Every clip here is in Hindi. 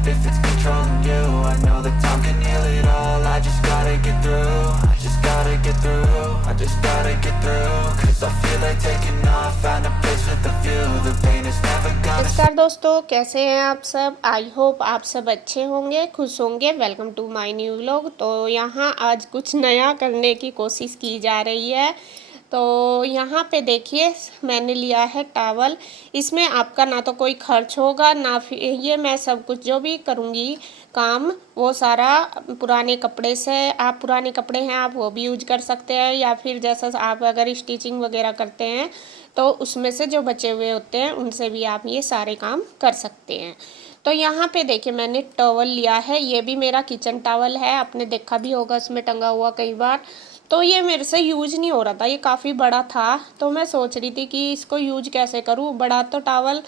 stop if it's controlling you. I know that time can heal it all. I just gotta get through. I just gotta get through. I just gotta get through. Cause I feel like taking off. Find a place with a view. The pain is never gonna नमस्कार दोस्तों, कैसे हैं आप सब। आई होप आप सब अच्छे होंगे, खुश होंगे। Welcome to my new vlog. तो यहाँ आज कुछ नया करने की कोशिश की जा रही है। तो यहाँ पे देखिए, मैंने लिया है टॉवल। इसमें आपका ना तो कोई खर्च होगा, ना फिर ये मैं सब कुछ जो भी करूँगी काम, वो सारा पुराने कपड़े से। आप पुराने कपड़े हैं आप वो भी यूज कर सकते हैं, या फिर जैसा आप अगर स्टिचिंग वगैरह करते हैं तो उसमें से जो बचे हुए होते हैं उनसे भी आप ये सारे काम कर सकते हैं। तो यहाँ पे देखिए, मैंने टॉवल लिया है। ये भी मेरा किचन टॉवल है, आपने देखा भी होगा इसमें टंगा हुआ कई बार। तो ये मेरे से यूज नहीं हो रहा था, ये काफ़ी बड़ा था। तो मैं सोच रही थी कि इसको यूज कैसे करूँ। बड़ा तो टॉवल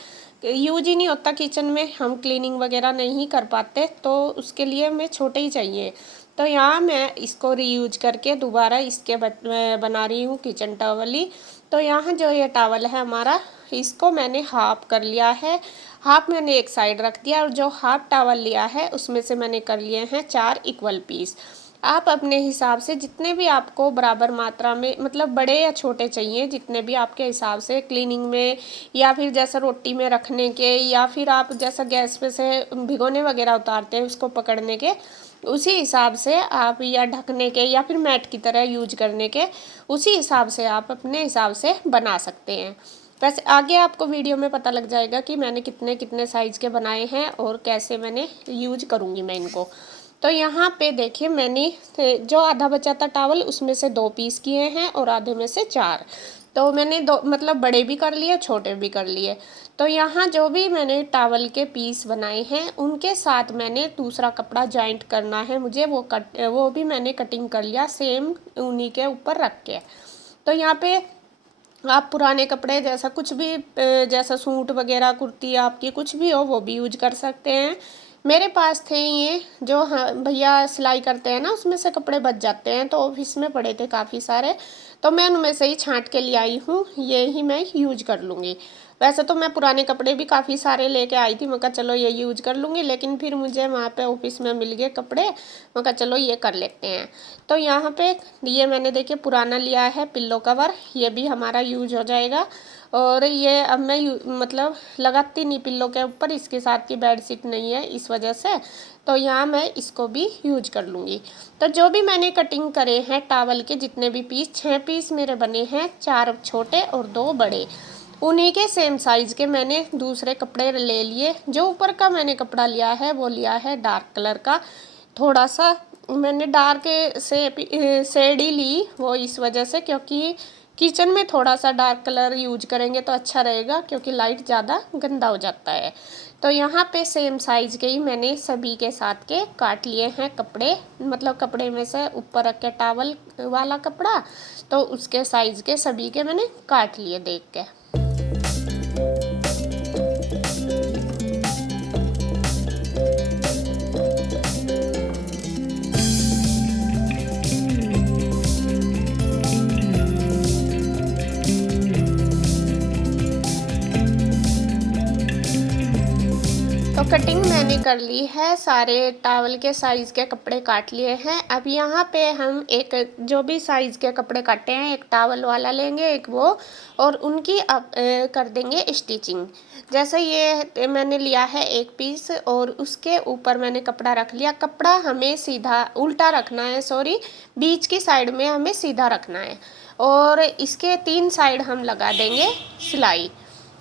यूज ही नहीं होता किचन में, हम क्लीनिंग वगैरह नहीं कर पाते, तो उसके लिए हमें छोटे ही चाहिए। तो यहाँ मैं इसको रीयूज करके दोबारा इसके बना रही हूँ किचन टॉवल ही। तो यहाँ जो ये टॉवल है हमारा, इसको मैंने हाफ कर लिया है। हाफ मैंने एक साइड रख दिया, और जो हाफ टॉवल लिया है उसमें से मैंने कर लिए हैं 4 इक्वल पीस। आप अपने हिसाब से जितने भी आपको बराबर मात्रा में, मतलब बड़े या छोटे चाहिए, जितने भी आपके हिसाब से क्लीनिंग में, या फिर जैसा रोटी में रखने के, या फिर आप जैसा गैस पे से भिगोने वगैरह उतारते हैं उसको पकड़ने के, उसी हिसाब से आप, या ढकने के, या फिर मैट की तरह यूज करने के, उसी हिसाब से आप अपने हिसाब से बना सकते हैं। वैसे आगे आपको वीडियो में पता लग जाएगा कि मैंने कितने कितने साइज़ के बनाए हैं और कैसे मैंने यूज करूँगी मैं इनको। तो यहाँ पे देखिए, मैंने जो आधा बचा था टॉवल उसमें से 2 पीस किए हैं और आधे में से 4। तो मैंने दो, मतलब बड़े भी कर लिए छोटे भी कर लिए। तो यहाँ जो भी मैंने टॉवल के पीस बनाए हैं उनके साथ मैंने दूसरा कपड़ा जॉइंट करना है मुझे, वो भी मैंने कटिंग कर लिया सेम उन्हीं के ऊपर रख के। तो यहाँ पे आप पुराने कपड़े जैसा कुछ भी, जैसा सूट वगैरह, कुर्ती आपकी कुछ भी हो, वो भी यूज कर सकते हैं। मेरे पास थे ये जो, हाँ भैया सिलाई करते हैं ना, उसमें से कपड़े बच जाते हैं, तो ऑफिस में पड़े थे काफ़ी सारे, तो मैं उनमें से ही छांट के ले आई हूँ। ये ही मैं यूज कर लूँगी। वैसे तो मैं पुराने कपड़े भी काफ़ी सारे लेके आई थी, मैं कहा चलो ये यूज कर लूँगी, लेकिन फिर मुझे वहाँ पे ऑफिस में मिल गए कपड़े, मैं कहा चलो ये कर लेते हैं। तो यहाँ पे ये मैंने देखिए पुराना लिया है पिल्लो कवर, ये भी हमारा यूज हो जाएगा। और ये अब मैं मतलब लगाती नहीं पिल्लो के ऊपर, इसके साथ की बेडशीट नहीं है इस वजह से, तो यहाँ मैं इसको भी यूज कर लूँगी। तो जो भी मैंने कटिंग करे हैं टॉवल के, जितने भी पीस, 6 पीस मेरे बने हैं, 4 छोटे और 2 बड़े। उन्हीं के सेम साइज़ के मैंने दूसरे कपड़े ले लिए। जो ऊपर का मैंने कपड़ा लिया है वो लिया है डार्क कलर का, थोड़ा सा मैंने डार्क से शेड ही ली, वो इस वजह से क्योंकि किचन में थोड़ा सा डार्क कलर यूज करेंगे तो अच्छा रहेगा, क्योंकि लाइट ज़्यादा गंदा हो जाता है। तो यहाँ पे सेम साइज़ के ही मैंने सभी के साथ के काट लिए हैं कपड़े, मतलब कपड़े में से ऊपर रख के टॉवल वाला कपड़ा, तो उसके साइज़ के सभी के मैंने काट लिए देख के। तो कटिंग मैंने कर ली है, सारे टॉवल के साइज़ के कपड़े काट लिए हैं। अब यहाँ पे हम एक जो भी साइज़ के कपड़े काटे हैं, एक टॉवल वाला लेंगे, एक वो, और उनकी अब कर देंगे स्टिचिंग। जैसे ये मैंने लिया है 1 पीस, और उसके ऊपर मैंने कपड़ा रख लिया। कपड़ा हमें सीधा उल्टा रखना है, सॉरी, बीच की साइड में हमें सीधा रखना है, और इसके 3 साइड हम लगा देंगे सिलाई।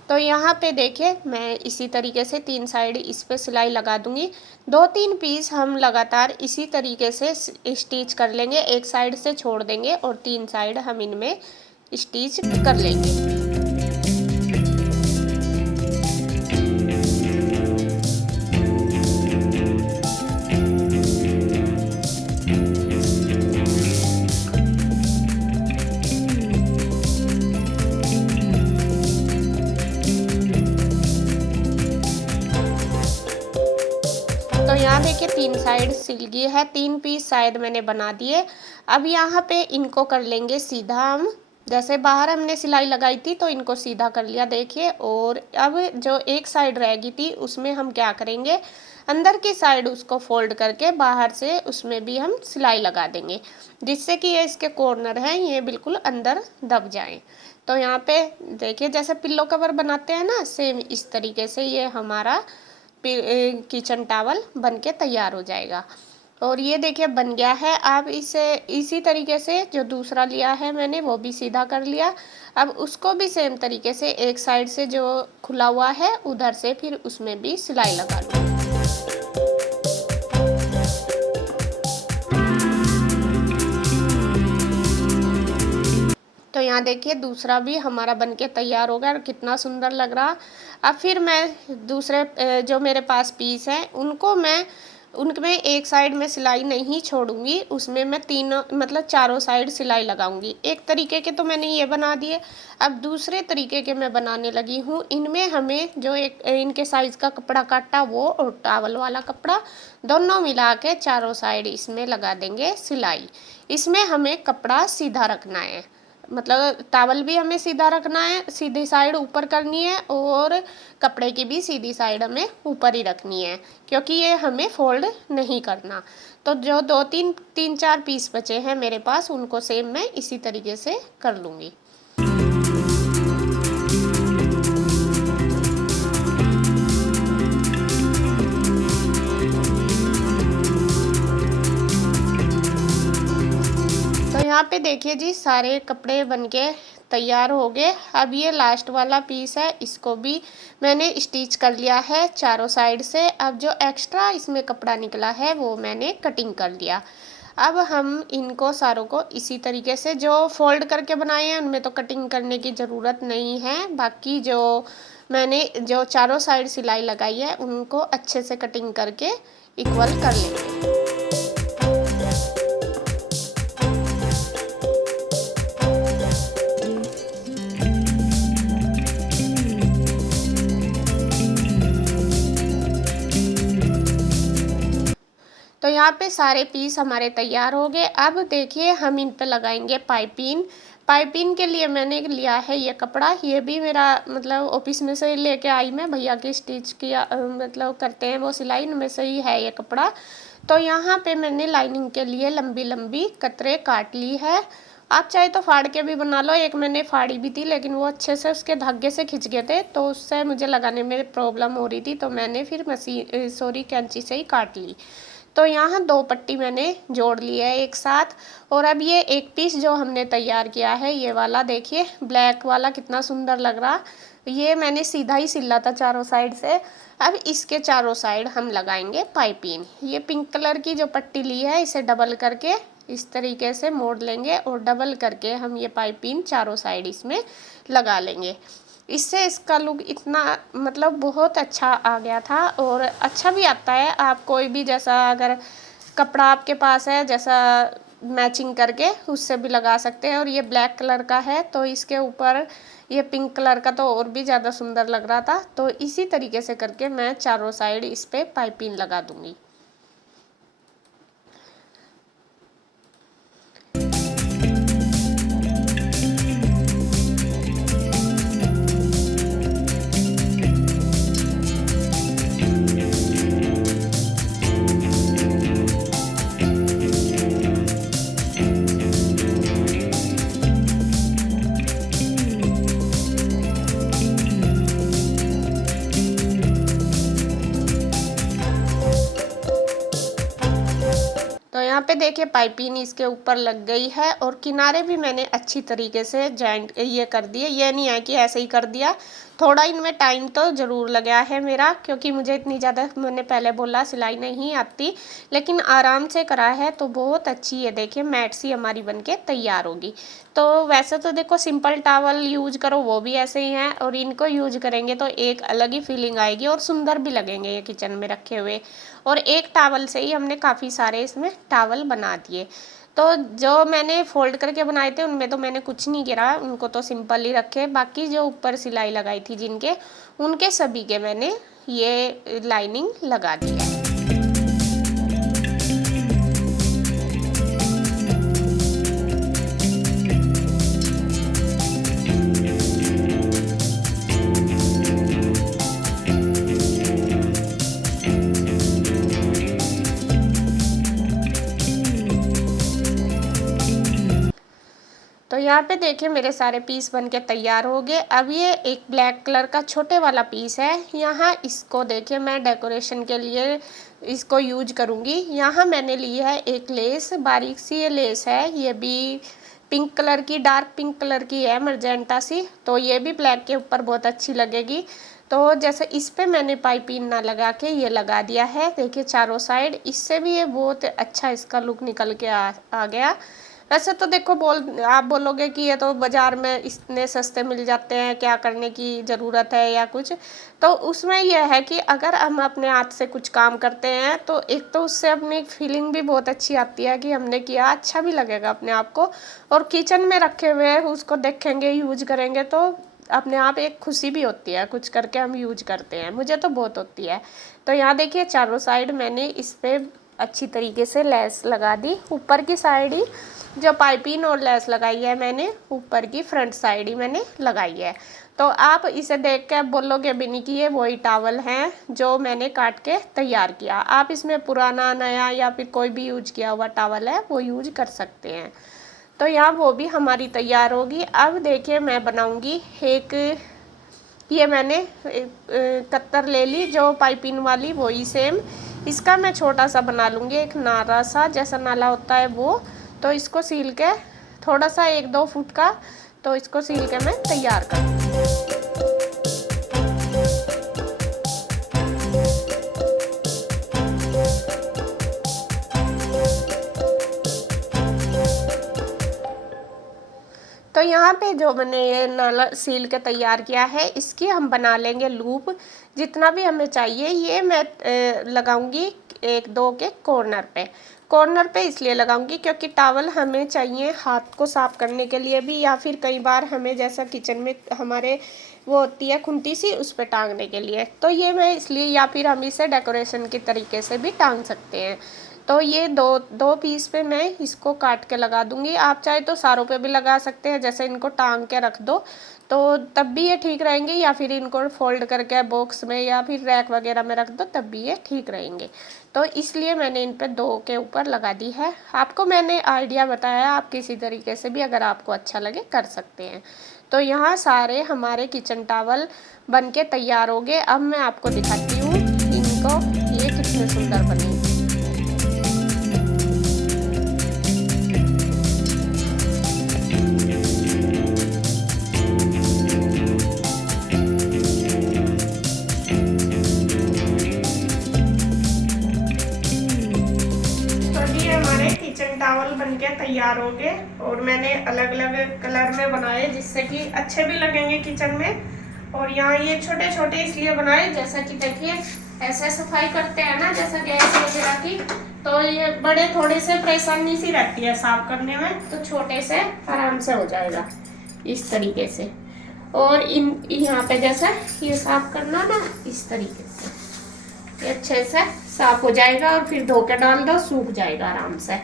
तो यहाँ पे देखिए, मैं इसी तरीके से 3 साइड इस पे सिलाई लगा दूंगी। 2-3 पीस हम लगातार इसी तरीके से स्टिच कर लेंगे, एक साइड से छोड़ देंगे और 3 साइड हम इनमें स्टिच कर लेंगे। तो यहाँ देखिए 3 साइड सिल गई है, 3 पीस शायद मैंने बना दिए। अब यहाँ पे इनको कर लेंगे सीधा हम, जैसे बाहर हमने सिलाई लगाई थी तो इनको सीधा कर लिया देखिए। और अब जो एक साइड रह गई थी उसमें हम क्या करेंगे, अंदर की साइड उसको फोल्ड करके बाहर से उसमें भी हम सिलाई लगा देंगे, जिससे कि ये इसके कॉर्नर हैं ये बिल्कुल अंदर दब जाएं। तो यहाँ पे देखिए जैसे पिल्लो कवर बनाते हैं ना, सेम इस तरीके से ये हमारा किचन टॉवल बनके तैयार हो जाएगा। और ये देखिए बन गया है। अब इसे इसी तरीके से जो दूसरा लिया है मैंने वो भी सीधा कर लिया। अब उसको भी सेम तरीके से एक साइड से जो खुला हुआ है उधर से फिर उसमें भी सिलाई लगा लूँ। तो यहाँ देखिए दूसरा भी हमारा बनके तैयार हो गया और कितना सुंदर लग रहा। अब फिर मैं दूसरे जो मेरे पास पीस हैं उनमें एक साइड में सिलाई नहीं छोड़ूंगी, उसमें मैं तीनों मतलब चारों साइड सिलाई लगाऊंगी। एक तरीके के तो मैंने ये बना दिए। अब दूसरे तरीके के मैं बनाने लगी हूँ। इनमें हमें जो एक इनके साइज का कपड़ा काटा वो और टॉवल वाला कपड़ा दोनों मिला के चारों साइड इसमें लगा देंगे सिलाई। इसमें हमें कपड़ा सीधा रखना है, मतलब टॉवल भी हमें सीधा रखना है, सीधी साइड ऊपर करनी है और कपड़े की भी सीधी साइड हमें ऊपर ही रखनी है, क्योंकि ये हमें फोल्ड नहीं करना। तो जो तीन चार पीस बचे हैं मेरे पास उनको सेम मैं इसी तरीके से कर लूँगी। यहाँ पे देखिए जी सारे कपड़े बनके तैयार हो गए। अब ये लास्ट वाला पीस है, इसको भी मैंने स्टिच कर लिया है चारों साइड से। अब जो एक्स्ट्रा इसमें कपड़ा निकला है वो मैंने कटिंग कर लिया। अब हम इनको सारों को इसी तरीके से जो फोल्ड करके बनाए हैं उनमें तो कटिंग करने की ज़रूरत नहीं है। बाकी जो मैंने जो चारों साइड सिलाई लगाई है उनको अच्छे से कटिंग करके इक्वल कर लेंगे। तो यहाँ पे सारे पीस हमारे तैयार हो गए। अब देखिए हम इन पे लगाएंगे पाइपिंग। पाइपिंग के लिए मैंने लिया है ये कपड़ा, ये भी मेरा मतलब ऑफिस में से लेके आई मैं, भैया की स्टिच किया मतलब करते हैं वो सिलाई, उनमें से ही है ये कपड़ा। तो यहाँ पे मैंने लाइनिंग के लिए लंबी लंबी कतरे काट ली है। आप चाहे तो फाड़ के भी बना लो, एक मैंने फाड़ी भी थी लेकिन वो अच्छे से उसके धागे से खिंच गए थे तो उससे मुझे लगाने में प्रॉब्लम हो रही थी, तो मैंने फिर कैंची से ही काट ली। तो यहाँ 2 पट्टी मैंने जोड़ ली है एक साथ। और अब ये एक पीस जो हमने तैयार किया है ये वाला देखिए ब्लैक वाला कितना सुंदर लग रहा। ये मैंने सीधा ही सिला था चारों साइड से। अब इसके चारों साइड हम लगाएंगे पाइपिंग। ये पिंक कलर की जो पट्टी ली है इसे डबल करके इस तरीके से मोड़ लेंगे और डबल करके हम ये पाइपिंग चारों साइड इसमें लगा लेंगे। इससे इसका लुक इतना मतलब बहुत अच्छा आ गया था और अच्छा भी आता है। आप कोई भी जैसा अगर कपड़ा आपके पास है जैसा मैचिंग करके उससे भी लगा सकते हैं। और ये ब्लैक कलर का है तो इसके ऊपर ये पिंक कलर का तो और भी ज़्यादा सुंदर लग रहा था। तो इसी तरीके से करके मैं चारों साइड इस पे पाइपिंग लगा दूंगी। यहाँ पे देखिए पाइपिंग इसके ऊपर लग गई है और किनारे भी मैंने अच्छी तरीके से जॉइंट ये कर दिए। ये नहीं है कि ऐसे ही कर दिया, थोड़ा इनमें टाइम तो ज़रूर लगा है मेरा, क्योंकि मुझे इतनी ज़्यादा मैंने पहले बोला सिलाई नहीं आती, लेकिन आराम से करा है तो बहुत अच्छी है। देखिए मैट सी हमारी बनके तैयार होगी। तो वैसे तो देखो सिंपल टॉवल यूज करो वो भी ऐसे ही हैं और इनको यूज करेंगे तो एक अलग ही फीलिंग आएगी और सुंदर भी लगेंगे ये किचन में रखे हुए। और एक टॉवल से ही हमने काफ़ी सारे इसमें टॉवल बना दिए। तो जो मैंने फोल्ड करके बनाए थे उनमें तो मैंने कुछ नहीं गिरा, उनको तो सिंपल ही रखे। बाकी जो ऊपर सिलाई लगाई थी जिनके उनके सभी के मैंने ये लाइनिंग लगा दी है। यहाँ पे देखिए मेरे सारे पीस बनके तैयार हो गए। अब ये एक ब्लैक कलर का छोटे वाला पीस है, यहाँ इसको देखिए मैं डेकोरेशन के लिए इसको यूज करूँगी। यहाँ मैंने ली है एक लेस, बारीक सी ये लेस है, ये भी पिंक कलर की, डार्क पिंक कलर की है, मर्जेंटा सी, तो ये भी ब्लैक के ऊपर बहुत अच्छी लगेगी। तो जैसे इस पे मैंने पाइपिंग ना लगा के ये लगा दिया है, देखिए चारों साइड, इससे भी ये बहुत अच्छा इसका लुक निकल के आ गया। वैसे तो देखो आप बोलोगे कि ये तो बाज़ार में इतने सस्ते मिल जाते हैं, क्या करने की ज़रूरत है या कुछ, तो उसमें यह है कि अगर हम अपने हाथ से कुछ काम करते हैं तो एक तो उससे अपनी फीलिंग भी बहुत अच्छी आती है कि हमने किया, अच्छा भी लगेगा अपने आप को, और किचन में रखे हुए उसको देखेंगे, यूज करेंगे तो अपने आप एक खुशी भी होती है, कुछ करके हम यूज करते हैं, मुझे तो बहुत होती है। तो यहाँ देखिए चारों साइड मैंने इस पर अच्छी तरीके से लेस लगा दी, ऊपर की साइड ही जो पाइपिंग और लेस लगाई है मैंने, ऊपर की फ्रंट साइड ही मैंने लगाई है। तो आप इसे देख के बोलोगे भी नहीं कि ये वही टावल हैं जो मैंने काट के तैयार किया। आप इसमें पुराना, नया या फिर कोई भी यूज किया हुआ टावल है वो यूज कर सकते हैं। तो यहाँ वो भी हमारी तैयार होगी। अब देखिए मैं बनाऊंगी एक, ये मैंने कत्तर ले ली जो पाइपिंग वाली, वही सेम, इसका मैं छोटा सा बना लूँगी, एक नाला सा जैसा नाला होता है वो। तो इसको सील के थोड़ा सा 1-2 फुट का, तो इसको सील के मैं तैयार करूँगी। तो यहाँ पे जो मैंने ये नाला सील के तैयार किया है, इसकी हम बना लेंगे लूप, जितना भी हमें चाहिए। ये मैं लगाऊंगी 1-2 के कॉर्नर पे इसलिए लगाऊंगी क्योंकि टावल हमें चाहिए हाथ को साफ करने के लिए भी, या फिर कई बार हमें जैसा किचन में हमारे वो होती है खुंटी सी, उस पे टांगने के लिए। तो ये मैं इसलिए, या फिर हम इसे डेकोरेशन के तरीके से भी टांग सकते हैं। तो ये दो पीस पे मैं इसको काट के लगा दूंगी। आप चाहे तो सारों पे भी लगा सकते हैं, जैसे इनको टांग के रख दो तो तब भी ये ठीक रहेंगे, या फिर इनको फोल्ड करके बॉक्स में या फिर रैक वगैरह में रख दो तब भी ये ठीक रहेंगे। तो इसलिए मैंने इन पे 2 के ऊपर लगा दी है। आपको मैंने आइडिया बताया, आप किसी तरीके से भी अगर आपको अच्छा लगे कर सकते हैं। तो यहाँ सारे हमारे किचन टावल बन के तैयार हो गए। अब मैं आपको दिखाती हूँ इनको, ये कितने सुंदर बने। टावल बनके तैयार हो गए, और मैंने अलग अलग कलर में बनाए जिससे कि अच्छे भी लगेंगे किचन में। और यहाँ ये छोटे छोटे इसलिए बनाए, जैसा कि देखिए ऐसे सफाई करते हैं ना जैसा गैस वगैरह की, तो ये बड़े थोड़े से परेशानी सी रहती है साफ करने में, तो छोटे से आराम से हो जाएगा इस तरीके से। और यहाँ पे जैसा ये साफ करना ना, इस तरीके से ये अच्छे से साफ हो जाएगा, और फिर धो के डाल दो, सूख जाएगा आराम से।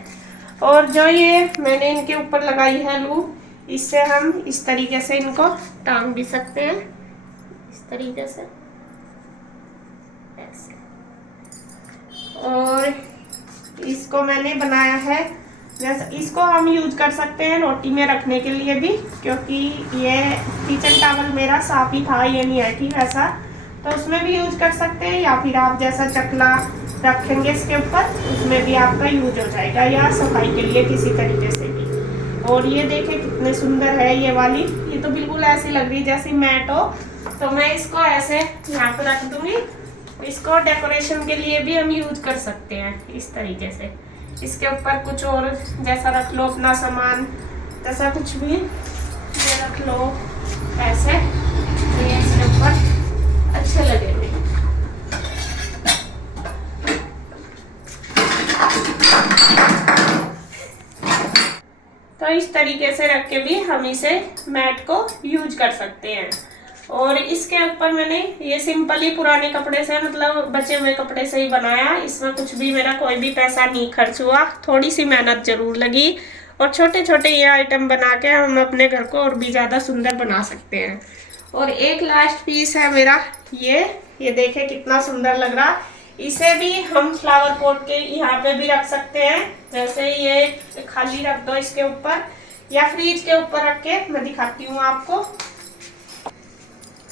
और जो ये मैंने इनके ऊपर लगाई है लूप, इससे हम इस तरीके से इनको टांग भी सकते हैं, इस तरीके से ऐसे। और इसको मैंने बनाया है, जैसे इसको हम यूज कर सकते हैं रोटी में रखने के लिए भी, क्योंकि ये किचन टावल मेरा साफ ही था, ये नहीं है कि वैसा, तो उसमें भी यूज कर सकते हैं, या फिर आप जैसा चकला रखेंगे इसके ऊपर उसमें भी आपका यूज हो जाएगा, या सफाई के लिए किसी तरीके से भी। और ये देखें कितने सुंदर है ये वाली, ये तो बिल्कुल ऐसी लग रही जैसी मैट हो। तो मैं इसको ऐसे यहाँ पे रख दूंगी, इसको डेकोरेशन के लिए भी हम यूज कर सकते हैं इस तरीके से। इसके ऊपर कुछ और जैसा रख लो, अपना सामान जैसा कुछ भी ये रख लो ऐसे, तो ये इसके ऊपर अच्छे लगेंगे। तो इस तरीके से रख के भी हम इसे मैट को यूज कर सकते हैं। और इसके ऊपर मैंने ये सिंपल ही पुराने कपड़े से, मतलब बचे हुए कपड़े से ही बनाया, इसमें कुछ भी मेरा कोई भी पैसा नहीं खर्च हुआ, थोड़ी सी मेहनत जरूर लगी। और छोटे छोटे ये आइटम बना के हम अपने घर को और भी ज़्यादा सुंदर बना सकते हैं। और एक लास्ट पीस है मेरा ये देखें कितना सुंदर लग रहा, इसे भी हम फ्लावर पॉट के यहाँ पे भी रख सकते हैं, जैसे ये खाली रख दो इसके ऊपर, या फ्रिज के ऊपर रख के मैं दिखाती हूँ आपको।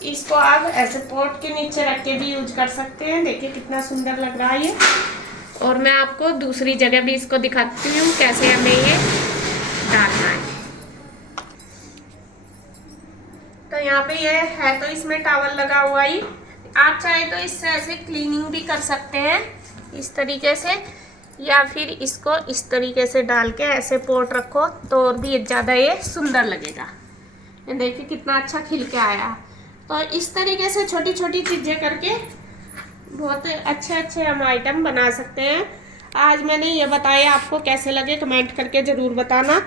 इसको आप ऐसे पॉट के नीचे रख के भी यूज कर सकते हैं। देखिए कितना सुंदर लग रहा है ये। और मैं आपको दूसरी जगह भी इसको दिखाती हूँ कैसे हमें ये डालना है। तो यहाँ पे ये है, तो इसमें टॉवल लगा हुआ ही। आप चाहे तो इससे ऐसे क्लीनिंग भी कर सकते हैं इस तरीके से, या फिर इसको इस तरीके से डाल के ऐसे पोट रखो तो और भी ज़्यादा ये सुंदर लगेगा। ये देखिए कितना अच्छा खिल के आया। तो इस तरीके से छोटी छोटी चीज़ें करके बहुत अच्छे अच्छे हम आइटम बना सकते हैं। आज मैंने ये बताया, आपको कैसे लगे कमेंट करके ज़रूर बताना।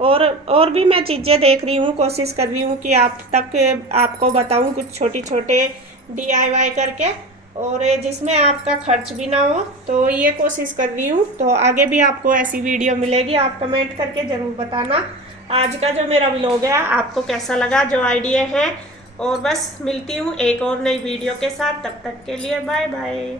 और भी मैं चीज़ें देख रही हूँ, कोशिश कर रही हूँ कि आप तक आपको बताऊँ कुछ छोटे छोटे DIY करके, और जिसमें आपका खर्च भी ना हो, तो ये कोशिश कर रही हूँ। तो आगे भी आपको ऐसी वीडियो मिलेगी, आप कमेंट करके ज़रूर बताना आज का जो मेरा व्लॉग है आपको कैसा लगा, जो आइडिया है। और बस मिलती हूँ एक और नई वीडियो के साथ, तब तक के लिए बाय बाय।